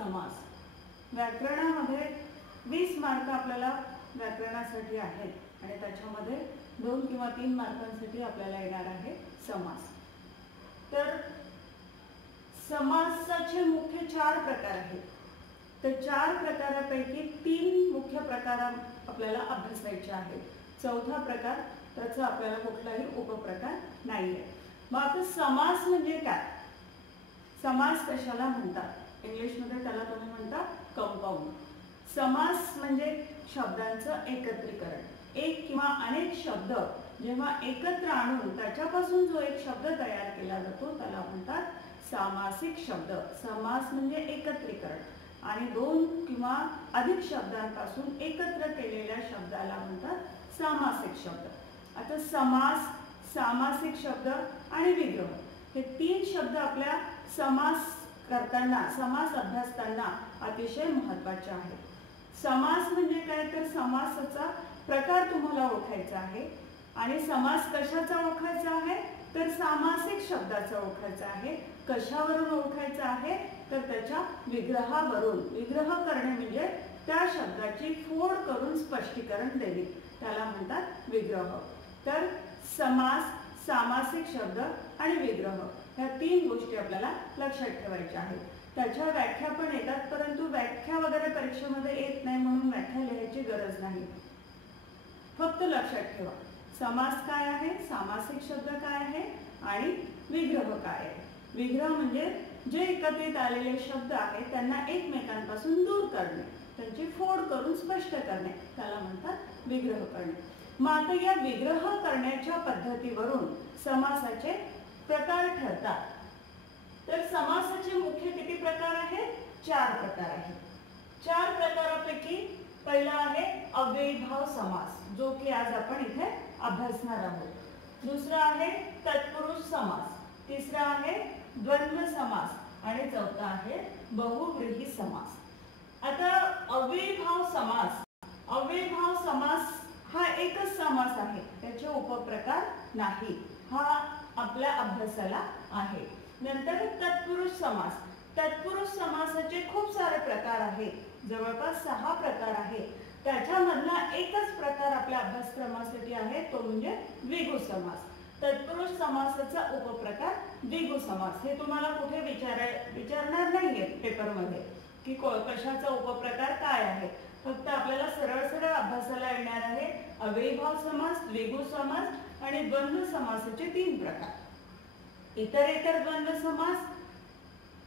समास. व्याकरणामध्ये 20 मार्क आपल्याला व्याकरणासाठी आहेत आणि त्याच्यामध्ये 2 किंवा 3 मार्कांसाठी आपल्याला येणार आहे समास. तर समासाचे मुख्य 4 प्रकार आहेत. तर 4 प्रकारापैकी 3 मुख्य प्रकार आपल्याला अभ्यासायचे आहेत. चौथा प्रकार त्याचा आपल्याला कुठलाही उपप्रकार नाहीये. मग आता समास म्हणजे काय? समास कशाला म्हणतात? इंग्लिशमध्ये त्याला तुम्ही म्हणता कंपाऊंड. समास म्हणजे शब्दांचं एकत्रीकरण. एक किंवा अनेक शब्द जेव्हा एकत्र आणून त्याच्यापासून जो एक शब्द तयार केला जातो त्याला म्हणतात सामासिक शब्द. समास म्हणजे एकत्रीकरण आणि 2 किंवा अधिक शब्दांपासून एकत्र केलेल्या शब्दाला म्हणतात सामासिक शब्द. आता समास, सामासिक शब्द आणि विग्रह हे 3 शब्द आपल्या समास करताना, समास अभ्यासताना अतिशय महत्त्वाचे आहेत. समास म्हणजे काय? तर समासाचा प्रकार तुम्हाला ओळखायचा आहे. आणि समास कशाचा ओळखायचा आहे? तर सामासिक शब्दाचा ओळखायचा आहे. कशावरून ओळखायचा आहे? तर त्याच्या विग्रहावरून. विग्रह करणे म्हणजे त्या शब्दाची फोड करून स्पष्टीकरण देणे, त्याला म्हणतात विग्रह. तर समास, सामासिक शब्द आणि विग्रह ह्या 3 गोष्टी आपल्याला लक्षात ठेवायच्या आहेत. त्याच्या व्याख्या पण येतात, परंतु व्याख्या वगैरे परीक्षेमध्ये येत नाही म्हणून व्याख्या लिहायची गरज नाही. फक्त लक्षात ठेवा समास काय आहे, सामासिक शब्द काय आहे आणि विग्रह काय आहे. विग्रह म्हणजे जे एकत्रित आलेले शब्द आहेत त्यांना एकमेकांपासून दूर करणे, त्यांची फोड करून स्पष्ट करणे, त्याला म्हणतात विग्रह करणे. मग आता या विग्रह करण्याच्या पद्धतीवरून समासाचे प्रकार ठरतात. तर समासाचे मुख्य किती प्रकार आहेत? 4 प्रकार आहेत. 4 प्रकारापैकी पहिला आहे अव्ययीभाव समास, जो की आज आपण इथे अभ्यासणार आहोत. दुसरा आहे तत्पुरुष समास, तिसरा आहे द्वंद्व समास आणि चौथा आहे बहुव्रीही समास. आता अव्ययीभाव समास, अव्ययीभाव समास हा एकच समास आहे, त्याचे उपप्रकार नाही, हा आपल्या अभ्यासाला आहे. नंतर तत्पुरुष समास. तत्पुरुष समासाचे खूप सारे प्रकार आहेत, जवळपास 6 प्रकार आहेत. त्याच्यामधला एकच प्रकार आपल्या अभ्यासक्रमासाठी आहे, तो म्हणजे द्विगु समास. तत्पुरुष समासाचा उपप्रकार द्विगु समास. हे तुम्हाला कुठे विचारणार नाहीये पेपरमध्ये की कशाचा उपप्रकार काय आहे. फक्त आपल्याला सरळ सरळ अभ्यासाला येणार आहे अव्ययीभाव समास, द्विगु समास आणि द्वंद्व समासाचे 3 प्रकार. इतर द्वंद्व समास,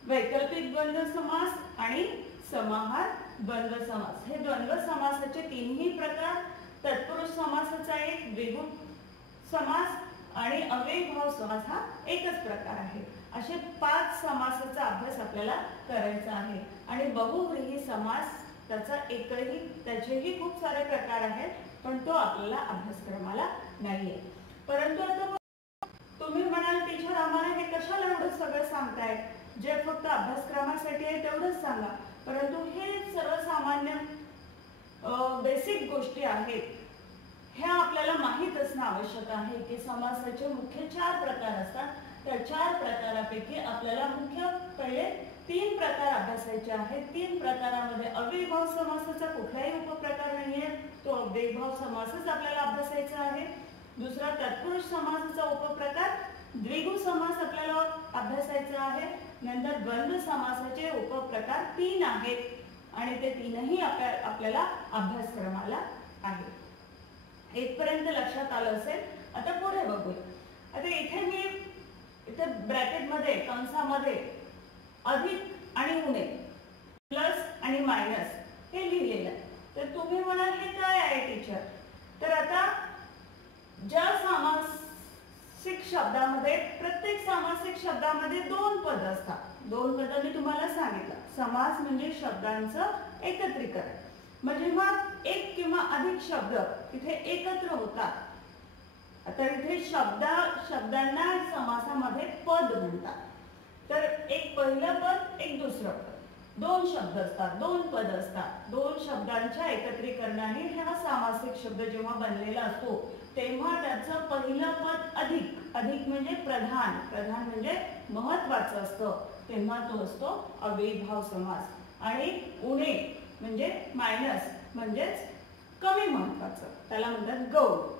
वैकल्पिक द्वंद्व समास आणि समाहार द्वंद्व समास. हे द्वंद्व समासाचे 3ही प्रकार. तत्पुरुष समासाचा एक, द्विगु समास आणि अव्ययीभाव समास हा एकच प्रकार आहे. असे 5 समासाचा अभ्यास आपल्याला करायचा आहे. आणि बहुव्रीही समास त्याचेही खूप सारे प्रकार आहेत, पण तो आपल्याला अभ्यासक्रमाला नाहीये. परंतु आता तुम्ही म्हणाल टीचर आम्हाला हे कशाला एवढं सगळं सांगताय, जे फक्त अभ्यासक्रमासाठी आहे तेवढंच सांगा. परंतु हे सर्वसामान्य बेसिक गोष्टी आहेत, ह्या आपल्याला माहीत असणं आवश्यक आहे की समासाचे मुख्य 4 प्रकार असतात. त्या 4 प्रकारापैकी आपल्याला मुख्य पहिले 3 प्रकार अभ्यासायचे आहेत. 3 प्रकारामध्ये अव्ययीभाव समासाचा कुठलाही उपप्रकार नाहीये, तो अव्ययीभाव समासच आपल्याला अभ्यासायचा आहे. दुसरा तत्पुरुष समासाचा उपप्रकार द्विगु समास आपल्याला अभ्यासायचा आहे. नंतर द्वंद्व समासाचे उपप्रकार 3 आहेत आणि ते 3ही आपल्याला अभ्यासक्रमाला आहे. इथपर्यंत लक्षात आलं असेल. आता पुढे बघूया. आता इथे ब्रॅकेटमध्ये कंसामध्ये अधिक आणि उणे, प्लस आणि मायनस हे लिहिलेलं आहे. तर तुम्ही म्हणाल हे काय आहे टीचर? तर आता ज्या सामासिक शब्दामध्ये, प्रत्येक सामासिक शब्दामध्ये 2 पद असतात. 2 पद मी तुम्हाला सांगितलं. समास म्हणजे शब्दांचं एकत्रीकरण. म्हणजे मग एक किंवा अधिक शब्द इथे एकत्र होतात. आता इथे शब्दांना समासामध्ये पद म्हणतात. तर एक पहिलं पद, एक दुसरं पद, 2 शब्द असतात, 2 पद असतात. 2 शब्दांच्या एकत्रीकरणाने हा सामासिक शब्द जेव्हा बनलेला असतो तेव्हा त्याचं पहिलं पद अधिक, अधिक म्हणजे प्रधान, प्रधान म्हणजे महत्वाचं असतं, तेव्हा तो असतो अव्ययीभाव समास. आणि उणे म्हणजे मायनस म्हणजेच कमी महत्वाचं, त्याला म्हणतात गौण.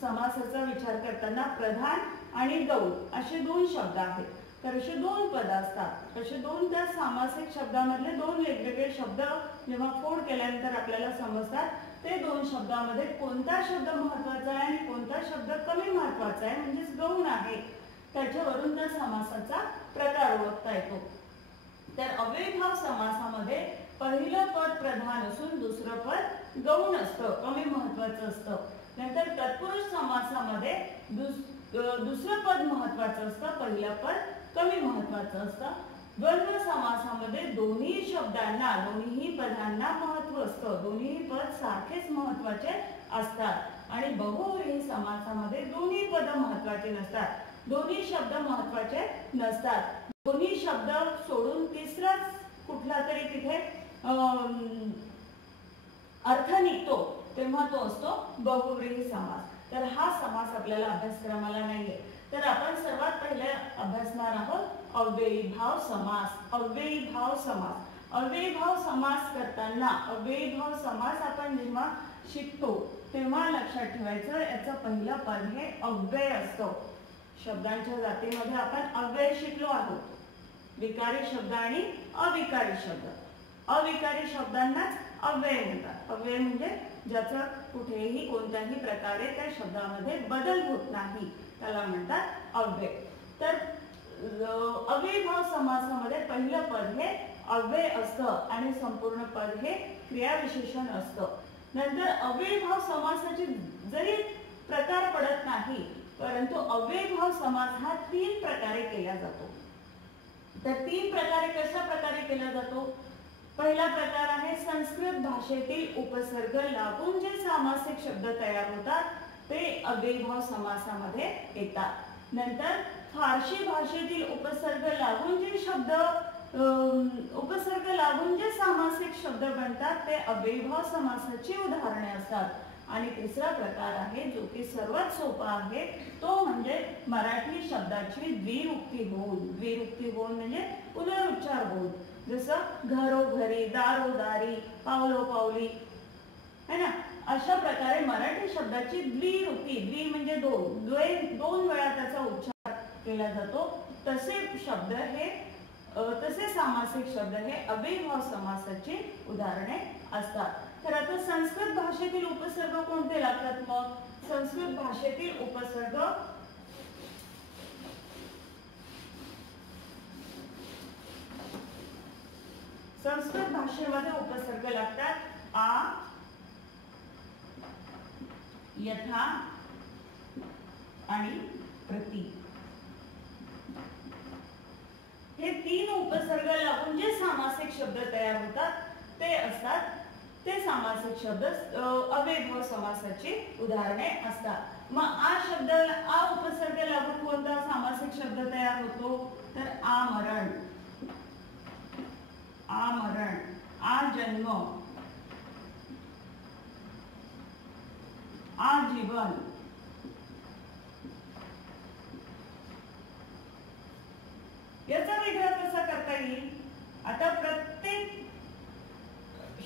समासाचा विचार करताना प्रधान आणि गौण असे दोन शब्द आहेत. तर असे दोन पद असतात. असे दोन त्या सामासिक शब्दामधले दोन वेगवेगळे शब्द जेव्हा फोड केल्यानंतर आपल्याला समजतात ते दोन शब्दामध्ये कोणता शब्द महत्वाचा आहे आणि कोणता शब्द कमी महत्वाचा आहे म्हणजेच गौण आहे, त्याच्यावरून त्या समासाचा प्रकार ओळखता येतो. तर अव्ययीभाव समासामध्ये पहिलं पद प्रधान असून दुसरं पद गौण असतं, कमी महत्वाचं असतं. नंतर तत्पुरुष समासामध्ये दुसरं पद महत्वाचं असतं, पहिलं पद कमी महत्वाचं असतं. द्वंद्व समासामध्ये दोन्ही शब्दांना, दोन्ही पदांना महत्व असतं, दोन्ही पद सारखेच महत्वाचे असतात. आणि बहुव्रीही समासामध्ये दोन्ही पद महत्वाचे नसतात, दोन्ही शब्द महत्वाचे नसतात. दोन्ही शब्द सोडून तिसराच कुठला तरी तिथे अर्थ निघतो तेव्हा तो असतो बहुव्रीही समास. तर हा समास आपल्याला अभ्यासक्रमाला नाहीये. तर आपण सर्वात पहिले अभ्यासणार आहोत अव्ययीभाव समास. अव्ययीभाव समास, अव्ययीभाव समास करताना अव्ययीभाव समास आपण जेव्हा शिकतो तेव्हा लक्षात ठेवायचं याचं पहिलं पद हे अव्यय असतं. शब्दांच्या जातीमध्ये आपण अव्यय शिकलो आहोत, विकारी शब्द आणि अविकारी शब्द. अविकारी शब्दांनाच अव्यय म्हणतात. अव्यय म्हणजे ज्याचा कुठेही कोणत्याही प्रकारे त्या शब्दामध्ये बदल होत नाही त्याला म्हणतात अव्यय. तर अव्ययीभाव समासामध्ये पहिलं पद हे अव्यय असतं आणि संपूर्ण पद हे क्रियाविशेषण असतं. नंतर अव्ययीभाव समासाचे जरी प्रकार पडत नाही परंतु अव्ययीभाव समास हा 3 प्रकारे केला जातो. तर 3 प्रकारे कशा प्रकारे केला जातो? पहिला प्रकार आहे संस्कृत भाषेतील उपसर्ग लागून जे सामासिक शब्द तयार होतात ते अव्ययीभाव समासामध्ये येतात. नंतर फारसी भाषेतील उपसर्ग लागून जे सामासिक शब्द बनतात ते अव्ययीभाव समासाची उदाहरणे असतात. आणि तिसरा प्रकार आहे जो की सर्वात सोपा आहे तो म्हणजे मराठी शब्दाची द्विरुक्ती होऊन. द्विरुक्ती होऊन म्हणजे पुनरुच्चार होऊन, जसं घरोघरी, दारोदारी, पावलोपावली है ना. अशा प्रकारे मराठी शब्दाची द्विरुक्ती, द्वि म्हणजे दोन वेळा त्याचा उच्चार केला जातो. तसे शब्द हे तसे सामासिक शब्द हे अव्ययीभाव समासाची उदाहरणे असतात. तर आता संस्कृत भाषेतील उपसर्ग कोणते लागतात? मग संस्कृत भाषेतील उपसर्ग संस्कृत भाषेमध्ये उपसर्ग लागतात आ, यथा आणि प्रति. हे 3 उपसर्ग लागून जे सामासिक शब्द तयार होतात ते असतात ते सामासिक शब्द अव्ययीभाव समासाची उदाहरणे असतात. मग आ उपसर्ग लागून कोणता सामासिक शब्द तयार होतो? तर आमरण, आमरण, आजन्म, आजीवन, याचा विग्रह कसा करता येईल? आता प्रत्येक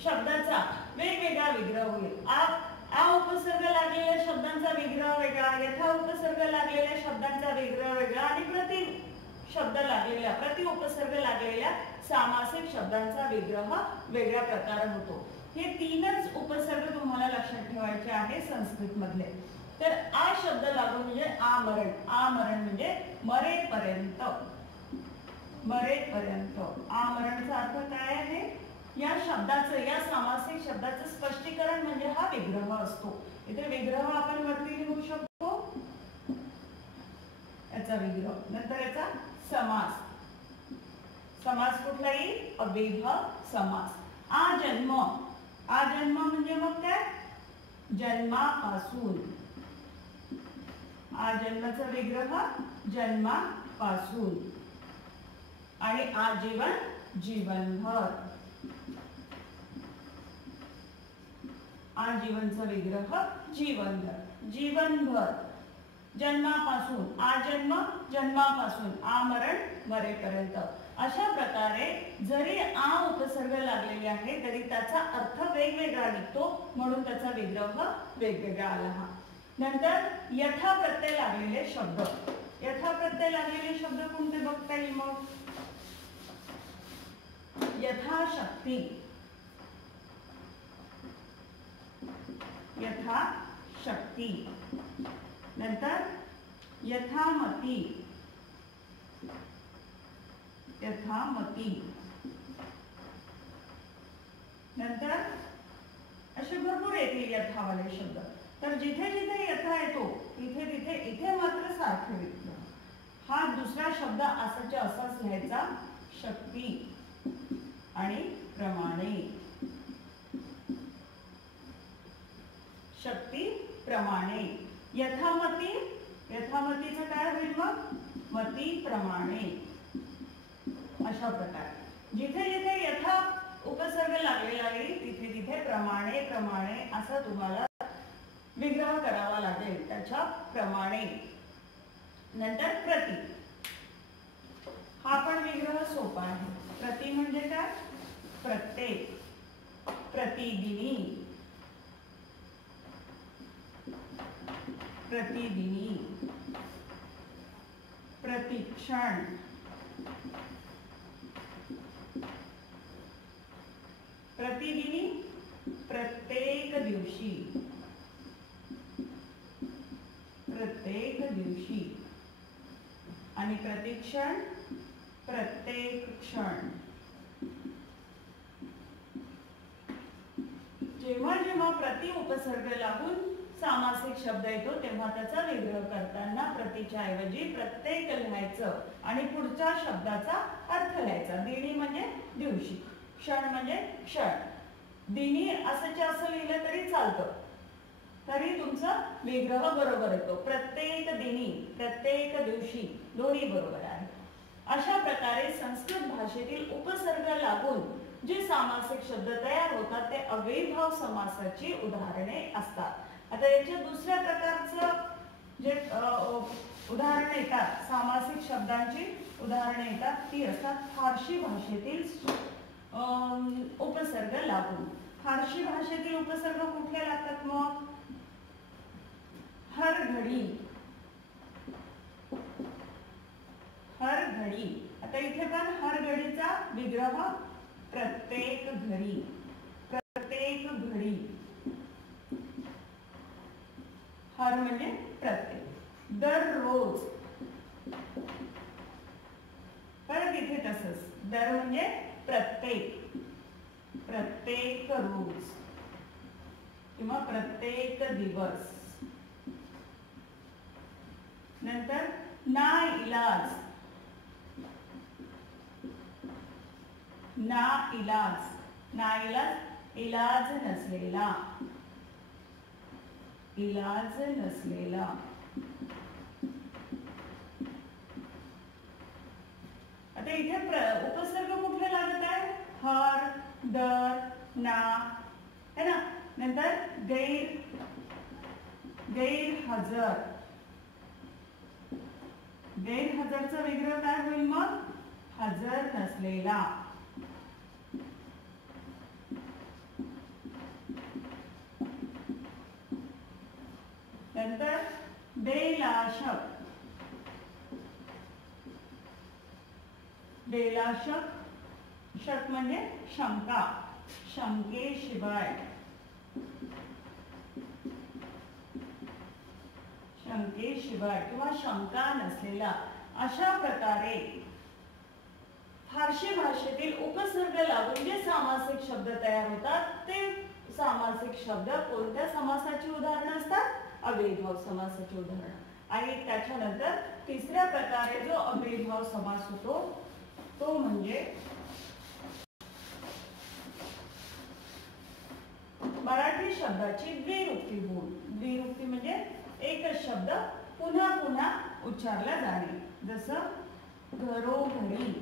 शब्दाचा वेगवेगळा विग्रह होईल. आ उपसर्ग लागलेल्या शब्दांचा विग्रह वेगळा, यथा उपसर्ग लागलेल्या शब्दांचा विग्रह वेगळा आणि प्रति उपसर्ग लागलेल्या सामासिक शब्दांचा विग्रह वेगळ्या प्रकारे होतो. हे 3च उपसर्ग तुम्हाला लक्षात ठेवायचे आहे संस्कृत मधले. तर आ शब्द लागून म्हणजे आमरण. आमरण म्हणजे मरेपर्यंत, मरेपर्यंत. आमरणचा अर्थ काय आहे? या शब्दाचं, या सामासिक शब्दाचं स्पष्टीकरण म्हणजे हा विग्रह असतो. इथे विग्रह आपण वरती लिहू शकतो, याचा विग्रह. नंतर याचा समास. समास कुठला येईल? अव्ययीभाव समास. आजन्म, आजन्म म्हणजे मग काय? जन्मापासून. आजन्माचा विग्रह जन्मापासून. आणि आजीवन, जीवनभर. आजीवनचा विग्रह जीवनभर, जीवनभर. जन्मापासून, आजन्म जन्मापासून, आमरण मरेपर्यंत. अशा प्रकारे जरी आ उपसर्ग लागलेले आहे तरी त्याचा अर्थ वेगवेगळा निघतो, म्हणून त्याचा विग्रह वेगवेगळा आला हा. नंतर यथा प्रत्यय लागलेले शब्द. यथा प्रत्यय लागलेले शब्द कोणते बघता येईल मग? यथाशक्ती, यथाशक्ती. नंतर यथामती, यथामती. नंतर असे भरपूर येतील यथावाले शब्द. तर जिथे जिथे यथा येतो तिथे तिथे इथे मात्र सारखं लिहिलं. हा दुसरा शब्द असाच्या असाच लिहायचा, शक्ती आणि प्रमाणे. शक्ती प्रमाणे. यथामती, यथामतीचं काय होईल मग? मती प्रमाणे. अशा प्रकारे जिथे जिथे यथा उपसर्ग लागलेला आहे तिथे तिथे प्रमाणे प्रमाणे असा तुम्हाला विग्रह करावा लागेल, त्याच्या प्रमाणे. नंतर प्रति. हा पण विग्रह सोपा आहे. प्रति म्हणजे काय? प्रत्येक, प्रतिदिनी, प्रतिदिनी. प्रतिक्षण, प्रतिदिनी, प्रत्येक दिवशी, प्रत्येक दिवशी. आणि प्रतिक्षण, प्रत्येक क्षण. जेव्हा जेव्हा प्रति उपसर्ग लागून सामासिक शब्द येतो तेव्हा त्याचा विग्रह करताना प्रतीच्या ऐवजी प्रत्येक लिहायचं आणि पुढच्या शब्दाचा अर्थ लिहायचा. दिनी म्हणजे दिवशी, क्षण म्हणजे क्षण. दिनी असंच्या असं लिहिलं तरी चालतं, तरी तुमचा विग्रह बरोबर येतो. प्रत्येक दिनी, प्रत्येक दिवशी दोन्ही बरोबर आहे. अशा प्रकारे संस्कृत भाषेतील उपसर्ग लागून जे सामासिक शब्द तयार होतात ते अव्ययीभाव समासाची उदाहरणे असतात. आता याच्या दुसऱ्या प्रकारचं जे उदाहरणे येतात, सामासिक शब्दांची उदाहरणे येतात, ती असतात फारसी भाषेतील उपसर्ग लागून. फारसी भाषेतील उपसर्ग कुठले लागतात मग? हर घडी, हर घडी. आता इथे पण हर घडीचा विग्रह प्रत्येक घडी, प्रत्येक घडी. हर म्हणजे प्रत्येक. दररोज, परत इथे तसंच. दर म्हणजे प्रत्येक, प्रत्येक रोज किंवा प्रत्येक दिवस. नंतर नाइलाज, नाइलाज. नाइलाज इलाज नसलेला, इलाज नसलेला. आता इथे उपसर्ग कुठले लागत आहे? हर, दर, ना, है ना. नंतर गैर, गैरहजर. गैरहजरचा विग्रह काय होईल मग? हजर नसलेला. नंतर बेलाशक, बेलाशक. शक म्हणजे शंका, शंकेशिवाय, शंकेशिवाय किंवा शंका नसलेला. अशा प्रकारे फारसी भाषेतील उपसर्ग लागून जे सामासिक शब्द तयार होतात ते सामासिक शब्द कोणत्या समासाची उदाहरणं असतात? अव्ययीभाव समासाची उदाहरणं. आणि त्याच्यानंतर तिसऱ्या प्रकारे जो अव्ययीभाव समास होतो तो म्हणजे मराठी शब्दाची द्विरुक्ती होऊन. द्विरुक्ती म्हणजे एकच शब्द पुन्हा पुन्हा उच्चारला जाणे. जसं घरोघरी.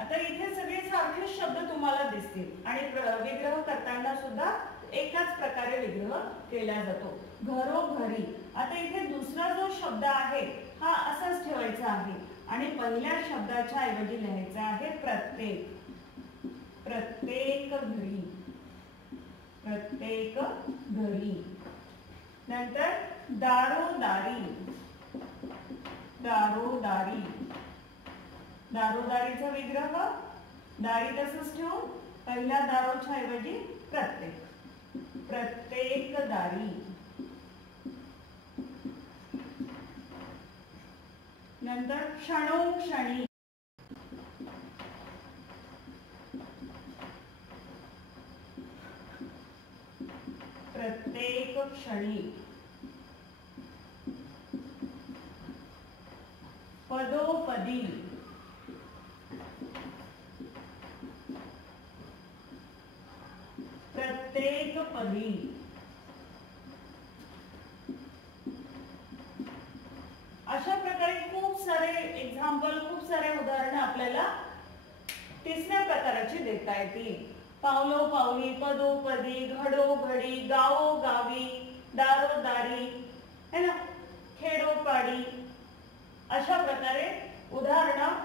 आता इथे सगळे सारखे शब्द तुम्हाला दिसतील आणि विग्रह करताना सुद्धा एकाच प्रकारे विग्रह केला जातो. घरोघरी. आता इथे दुसरा जो शब्द आहे हा असाच ठेवायचा आहे आणि पहिल्या शब्दाच्या ऐवजी लिहायचं आहे प्रत्येक. प्रत्येक घरी. प्रत्येक घरी. नंतर दारोदारी. दारोदारी. दारोदारीचा विग्रह दारी तसंच ठेवून पहिल्या दारोच्या ऐवजी प्रत्येक. प्रत्येक दारी. नंतर क्षणोक्षणी. प्रत्येक क्षणी. पदोपदी. प्रत्येक पदी. अशा प्रकारे खूप सारे एक्झाम्पल, खूप सारे उदाहरणं आपल्याला तिसऱ्या प्रकाराची देता येतील. पावलोपावली, पदोपदी, घडोघडी, गावोगावी, दारोदारी, है ना, खेडोपाडी. अशा प्रकारे उदाहरणं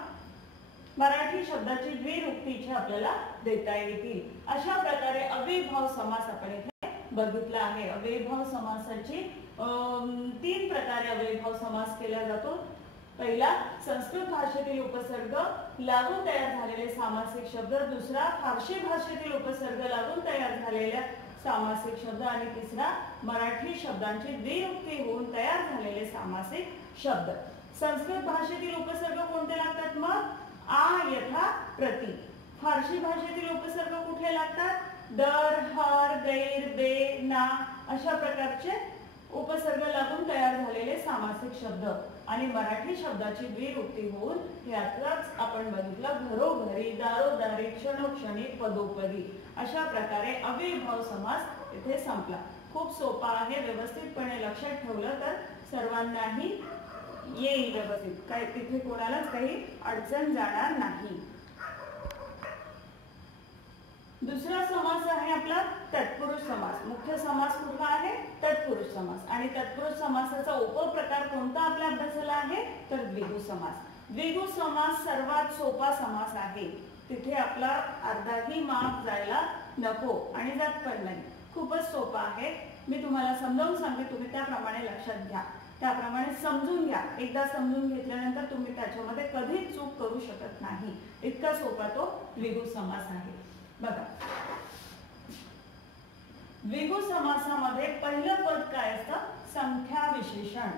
मराठी शब्दाची द्विरुक्तीची आपल्याला देता येतील. अशा प्रकारे अव्ययीभाव समास आपण इथे बघितला आहे. अव्ययीभाव समासाची 3 प्रकारे अव्ययीभाव समास केला जातो. पहिला संस्कृत भाषेतील उपसर्ग लागून तयार झालेले सामासिक शब्द, दुसरा फारसी भाषेतील उपसर्ग लागून तयार झालेल्या सामासिक शब्द आणि तिसरा मराठी शब्दांची द्विरुक्ती होऊन तयार झालेले सामासिक शब्द. संस्कृत भाषेतील उपसर्ग कोणते लागतात मग? आ, यथा, प्रति. फारसी भाषेतील उपसर्ग कुठे लागतात? दर, हर, गैर, बे, ना अशा प्रकारचे उपसर्ग लागून तयार झालेले सामासिक शब्द आणि मराठी शब्दाची द्विरुक्ती होऊन यातच आपण बघितलं घरोघरी, दारोदारी, क्षणोक्षणी, पदोपदी. अशा प्रकारे अव्ययीभाव समास इथे संपला. खूप सोपा आहे. व्यवस्थितपणे लक्षात ठेवलं तर सर्वांनाही येईल व्यवस्थित. काय तिथे कोणालाच काही अडचण जाणार नाही. दुसरा समास आहे आपला तत्पुरुष समास. मुख्य समास कुठला आहे? तत्पुरुष समास. आणि तत्पुरुष समासाचा उपप्रकार कोणता आपल्या अभ्यासाला आहे? तर द्विगु समास. द्विगु समास सर्वात सोपा समास आहे. तिथे आपला अर्धाही मार्क जायला नको आणि जात पण नाही. खूपच सोपा आहे. मी तुम्हाला समजावून सांगते, तुम्ही त्याप्रमाणे लक्षात घ्या, त्याप्रमाणे समजून घ्या. एकदा समजून घेतल्यानंतर तुम्ही त्याच्यामध्ये कधीच चूक करू शकत नाही. इतका सोपा तो द्विगु समास आहे. बघा, द्विगु समासामध्ये पहिलं पद काय असतं? संख्या विशेषण.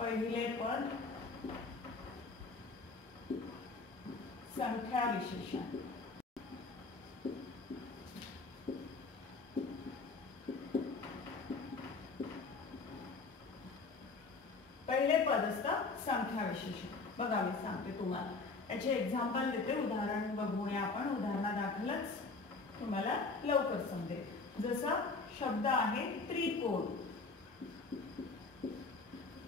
पहिले पद संख्या विशेषण. पहिले पद असतं संख्या विशेषण. बघा, मी सांगते तुम्हाला, याचे एक्झाम्पल देते, उदाहरण बघूया आपण. उदाहरणादाखलच तुम्हाला लवकर समजेल. जसा शब्द आहे त्रिकोण.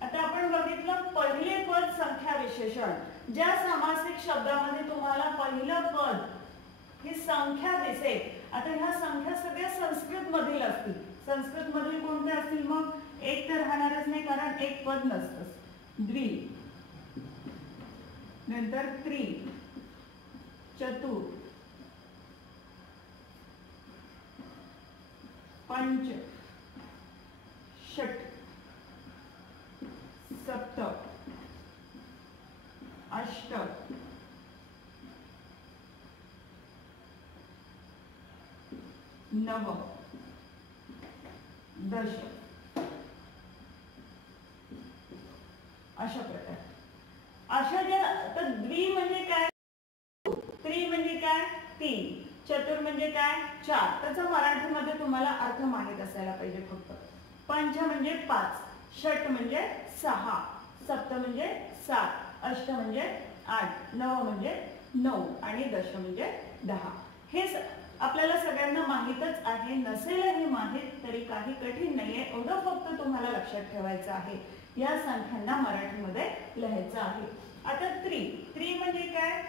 आता आपण बघितलं पहिले पद संख्या विशेषण. ज्या सामासिक शब्दामध्ये तुम्हाला पहिलं पद ही संख्या दिसेल. आता ह्या संख्या सगळ्या संस्कृत मधील असतील. संस्कृत मधील कोणत्या असतील मग? एक तर राहणारच नाही, कारण एक पद नसतंच. द्वि, नंतर त्रि, चतुर, पंच, षट, सप्त, अष्ट, नव, दश. अशा प्रकारे. अशा ज्या, तर द्वि म्हणजे काय? त्रि म्हणजे काय? 3. चतुर म्हणजे काय? 4. त्याचा मराठीमध्ये तुम्हाला अर्थ माहित असायला पाहिजे फक्त. पंच म्हणजे 5, षट म्हणजे 6, सप्त म्हणजे 7, अष्ट म्हणजे 8, नव म्हणजे 9 आणि दश म्हणजे 10. हे आपल्याला सगळ्यांना माहीतच आहे. नसेलही माहीत तरी काही कठीण नाहीये. एवढं फक्त तुम्हाला लक्षात ठेवायचं आहे. या संख्यांना मराठीमध्ये लिहायचं आहे. आता त्रि. त्रि म्हणजे काय?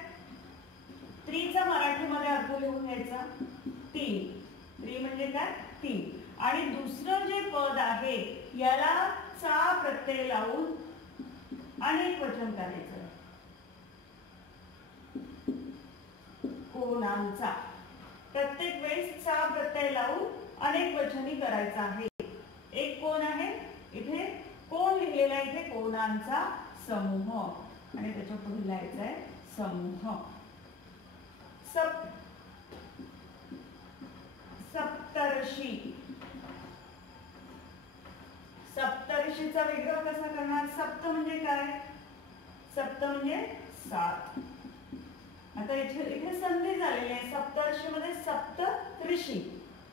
त्रिचा मराठीमध्ये अर्थ लिहून घ्यायचा 3. त्रि म्हणजे काय? 3. आणि दुसरं जे पद आहे याला चा प्रत्यय लावून अनेक वचन करायचं. कोणांचा प्रत्येक वेळेस चा प्रत्यय लावून अनेक वचनी करायचं आहे. एक कोण आहे, इथे कोण लिहिलेला आहे, इथे कोणांचा समूह आणि त्याच्या पुढे लिहायचं आहे समूह. सप्तर्षी. सप्तर्षीचा विग्रह कसा करणार? सप्त म्हणजे काय? सप्त म्हणजे 7. आता इथे संधी झालेली आहे. सप्तर्षी मध्ये सप्त ऋषी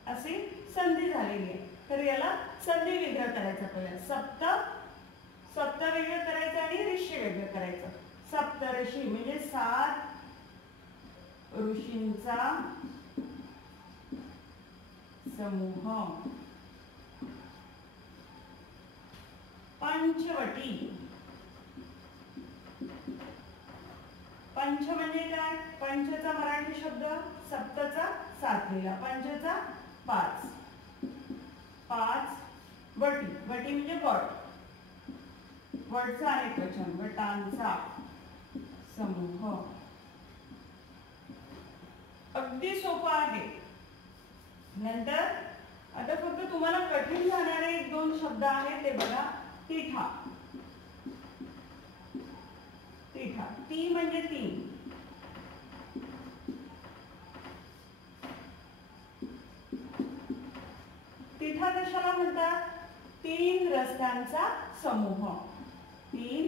अशी संधी झालेली आहे. तर याला संधी विग्रह करायचा पहिला. सप्त वेगळं करायचं आणि ऋषी वेगळं करायचं. सप्तर्षी म्हणजे 7 ऋषींचा समूह. पंचवटी. पंच म्हणजे काय? पंचचा मराठी शब्द सप्तचा 7 लिहिला. पंचचा 5. 5 वटी. वटी म्हणजे वट. वटचा अनेक वचन. वटांचा समूह. अगदी सोपं आहे. नंतर आता फक्त तुम्हाला कठीण जाणारे 1-2 शब्द आहेत ते बघा. तिठा. तिठा. ती म्हणजे 3. तिठा कशाला म्हणतात? 3 रस्त्यांचा समूह. 3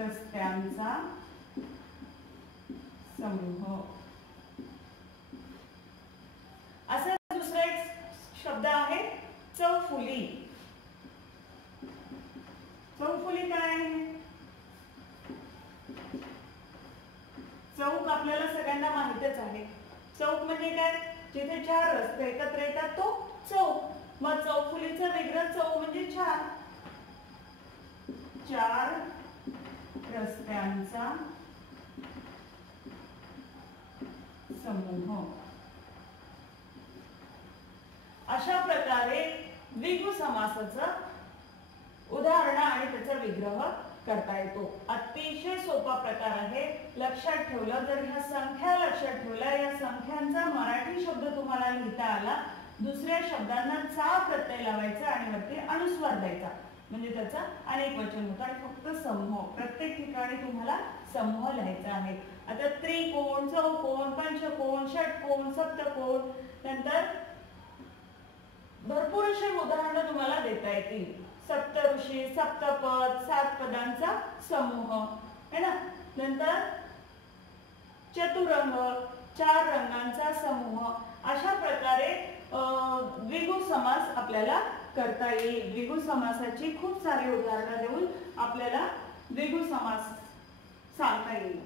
रस्त्यांचा समूह. असा दुसरा एक शब्द आहे चौफुली. चौफुली काय आहे? चौक आपल्याला सगळ्यांना माहितच आहे. चौक म्हणजे काय? जिथे 4 रस्ते एकत्र येतात तो चौक. मग चौफुलीचा विग्रह चौक म्हणजे 4. 4 रस्त्यांचा समूह. अशा प्रकारे द्विगु समासाचं उदाहरण आणि त्याचा विग्रह करता येतो. अतिशय सोपा प्रकार आहे. लक्षात ठेवलं जर ह्या संख्या लक्षात ठेवल्या, या संख्यांचा मराठी शब्द तुम्हाला लिहिता आला, दुसऱ्या शब्दांना चा प्रत्यय लावायचा आणि वरती अनुस्वार द्यायचा म्हणजे त्याचा अनेक वचन होतं. आणि फक्त समूह प्रत्येक ठिकाणी तुम्हाला समूह लिहायचा आहे. आता त्रिकोण, चौकोन, पंचकोन, षटकोन, सप्तकोन, नंतर भरपूर असे उदाहरणं तुम्हाला देता येतील. सप्तऋषी, सप्तपद, 7 पदांचा समूह है ना. नंतर चतुरंग, 4 रंगांचा समूह. अशा प्रकारे द्विगु समास आपल्याला करता येईल. द्विगु समासाची खूप सारी उदाहरणं देऊन आपल्याला द्विगु समास सांगता येईल.